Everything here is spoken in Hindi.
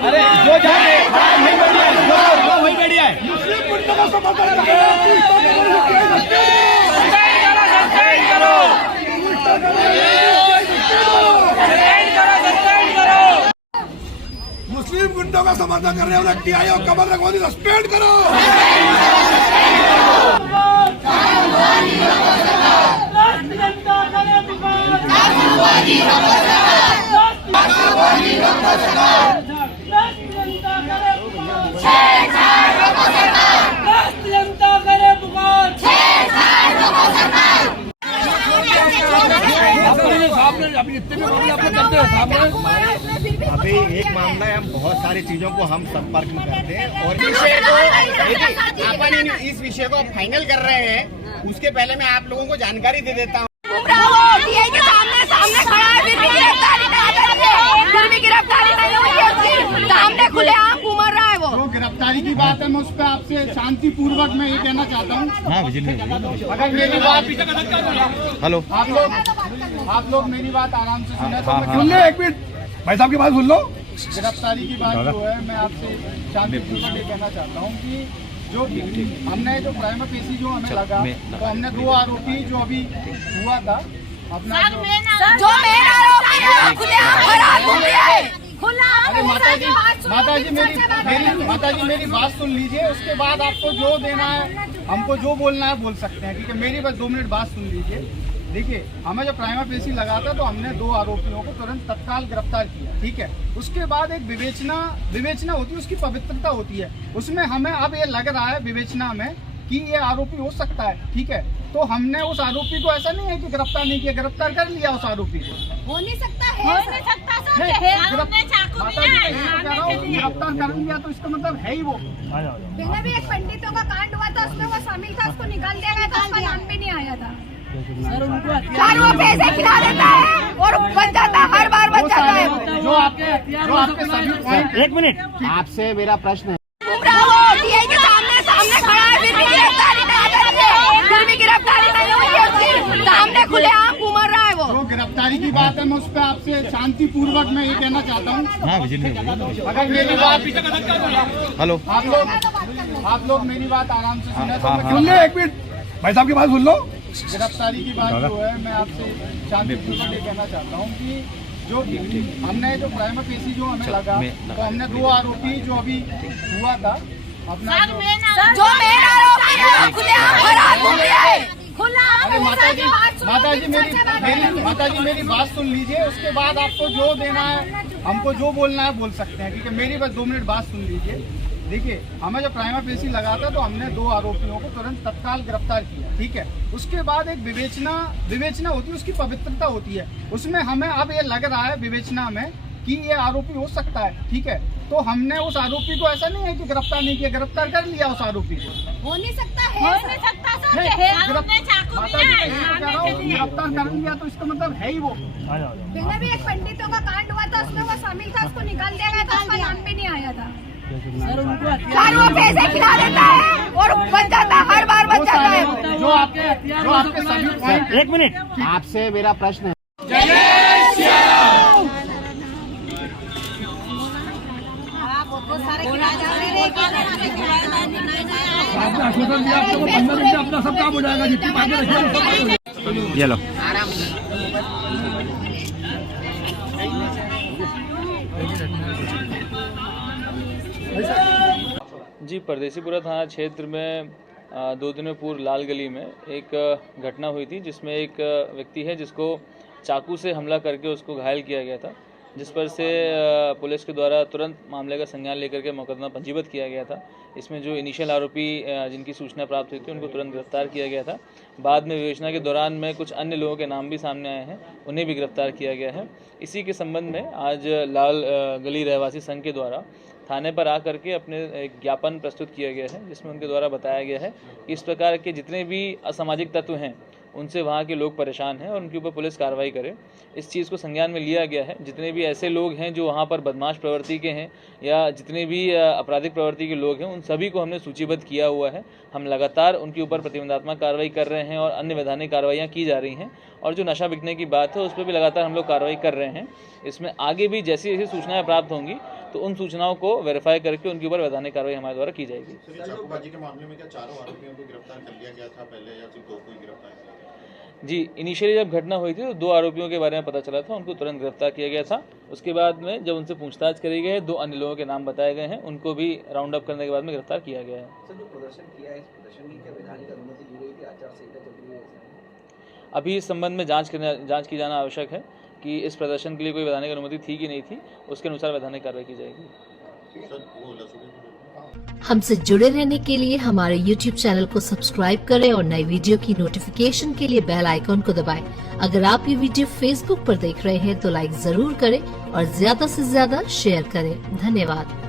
अरे जो जाए वही बढ़िया है। मुस्लिम गुंडों का समर्थन करने वाला टीआई और कमल रघुवंशी सस्पेंड करो। अभी एक मामला है, हम बहुत सारी चीजों को हम संपर्क में करते हैं और अपन इस विषय को फाइनल कर रहे हैं। उसके पहले मैं आप लोगों को जानकारी दे देता हूँ। जो गिरफ्तारी की बात है, मैं उस पर आपसे शांति पूर्वक मैं ये कहना चाहता हूँ। अगर मेरी बात हेलो, आप लोग मेरी बात आराम से सुने तो सुन ले, एक मिनट भाई साहब की बात सुन लो। गिरफ्तारी की बात जो है, मैं आपसे शांति पूर्वक ये कहना चाहता हूँ कि जो हमने जो प्राइमा फेसी जो हमें लगा, तो हमने 2 आरोपी जो अभी हुआ था अपना माता जी मेरी बात सुन लीजिए। उसके बाद आपको जो देना है, हमको जो बोलना है बोल सकते हैं, ठीक है। मेरी बस 2 मिनट बात सुन लीजिए। देखिए, हमें जो प्राइमा फेसी लगा था, तो हमने 2 आरोपियों को तुरंत तत्काल गिरफ्तार किया, ठीक है। उसके बाद एक विवेचना होती है, उसकी पवित्रता होती है। उसमें हमें अब ये लग रहा है विवेचना में कि ये आरोपी हो सकता है, ठीक है। तो हमने उस आरोपी को, ऐसा नहीं है कि गिरफ्तार नहीं किया, गिरफ्तार कर लिया उस आरोपी को। हो नहीं सकता है, गिरफ्तार कर लिया तो इसका मतलब है ही वो। पहले भी एक पंडितों का कांड हुआ था, उसमें वो शामिल था, उसको निकाल दिया गया था, उसका नाम भी नहीं आया था। वो पैसे खिला देता है और बच जाता है, हर बार बच जाता है। जो आपके सभी पॉइंट, एक मिनट, आपसे मेरा प्रश्न है, सामने खड़ा है, फिर भी गिरफ्तारी नहीं हुई है उसकी, सामने खुले आम घूमर रहा है वो। जो गिरफ्तारी की बात है, मैं उस पर आपसे शांति पूर्वक मैं ये कहना चाहता हूँ। अगर मेरी बात हेलो, आप लोग मेरी बात आराम से सुने तो सुन ले, एक मिनट भाई साहब की बात सुन लो। गिरफ्तारी की बात जो है, मैं आपसे शांति पूर्वक ये कहना चाहता हूँ कि जो हमने जो प्राइमा फेसी जो हमें लगा, तो हमने 2 आरोपी जो अभी हुआ था अपना माता जी मेरी बात सुन लीजिए। उसके बाद आपको जो देना है, हमको जो बोलना है बोल सकते हैं, ठीक है। मेरी बस 2 मिनट बात सुन लीजिए। देखिए, हमें जो प्राइमा फेसी लगा था, तो हमने 2 आरोपियों को तुरंत तत्काल गिरफ्तार किया, ठीक है। उसके बाद एक विवेचना होती है, उसकी पवित्रता होती है। उसमें हमें अब ये लग रहा है विवेचना में कि ये आरोपी हो सकता है, ठीक है। तो हमने उस आरोपी को, ऐसा नहीं है कि गिरफ्तार नहीं किया, गिरफ्तार कर लिया उस आरोपी को। हो नहीं सकता है, गिरफ्तार कर लिया तो इसका मतलब है ही वो। पहले भी एक पंडितों का कांड हुआ था, उसमें वो शामिल था, उसको निकाल दिया गया था, उसका नाम भी नहीं आया था। वो पैसे खिला देता है और बच जाता है, हर बार बच जाता है। जो आपके सभी पॉइंट, एक मिनट, आपसे मेरा प्रश्न है, आपने आश्वासन दिया, आपको 15 दिन में अपना सब काम हो जाएगा। जितनी बातें रखिए ये लो। जी, परदेसीपुरा थाना क्षेत्र में 2 दिनों पूर्व लाल गली में एक घटना हुई थी, जिसमें एक व्यक्ति है जिसको चाकू से हमला करके उसको घायल किया गया था, जिस पर से पुलिस के द्वारा तुरंत मामले का संज्ञान लेकर के मुकदमा पंजीबद्ध किया गया था। इसमें जो इनिशियल आरोपी जिनकी सूचना प्राप्त हुई थी, उनको तुरंत गिरफ्तार किया गया था। बाद में विवेचना के दौरान में कुछ अन्य लोगों के नाम भी सामने आए हैं, उन्हें भी गिरफ्तार किया गया है। इसी के संबंध में आज लाल गली रहवासी संघ के द्वारा थाने पर आकर के अपने एक ज्ञापन प्रस्तुत किया गया है, जिसमें उनके द्वारा बताया गया है कि इस प्रकार के जितने भी असामाजिक तत्व हैं उनसे वहाँ के लोग परेशान हैं और उनके ऊपर पुलिस कार्रवाई करे। इस चीज़ को संज्ञान में लिया गया है। जितने भी ऐसे लोग हैं जो वहाँ पर बदमाश प्रवृत्ति के हैं या जितने भी आपराधिक प्रवृत्ति के लोग हैं, उन सभी को हमने सूचीबद्ध किया हुआ है। हम लगातार उनके ऊपर प्रतिबंधात्मक कार्रवाई कर रहे हैं और अन्य वैधानिक कार्रवाइयाँ की जा रही हैं। और जो नशा बिकने की बात है उस पर भी लगातार हम लोग कार्रवाई कर रहे हैं। इसमें आगे भी जैसी जैसी सूचनाएं प्राप्त होंगी तो उन सूचनाओं को वेरीफाई करके उनके ऊपर वैधानिक कार्रवाई हमारे द्वारा की जाएगी। चाकूबाजी के मामले में क्या चारों आरोपियों को गिरफ्तार कर लिया गया था पहले, या सिर्फ 2 को ही गिरफ्तार किया गया? जी, इनिशियली जब घटना हुई थी तो 2 आरोपियों के बारे में पता चला था, उनको तुरंत गिरफ्तार किया गया था। उसके बाद में जब उनसे पूछताछ करी गई, 2 अन्य लोगों के नाम बताए गए हैं, उनको भी राउंड अप करने के बाद में गिरफ्तार किया गया है। सर, जो प्रदर्शन किया है, इस प्रदर्शन की क्या वैधानिक अनुमति ली गई थी? आचार संहिता चल रही है? अभी इस संबंध में जांच की जाना आवश्यक है कि इस प्रदर्शन के लिए कोई वैधानिक अनुमति थी कि नहीं थी, उसके अनुसार वैधानिक कार्रवाई की जाएगी। हमसे जुड़े रहने के लिए हमारे YouTube चैनल को सब्सक्राइब करें और नई वीडियो की नोटिफिकेशन के लिए बेल आइकॉन को दबाएं। अगर आप ये वीडियो Facebook पर देख रहे हैं तो लाइक जरूर करें और ज्यादा से ज्यादा शेयर करें। धन्यवाद।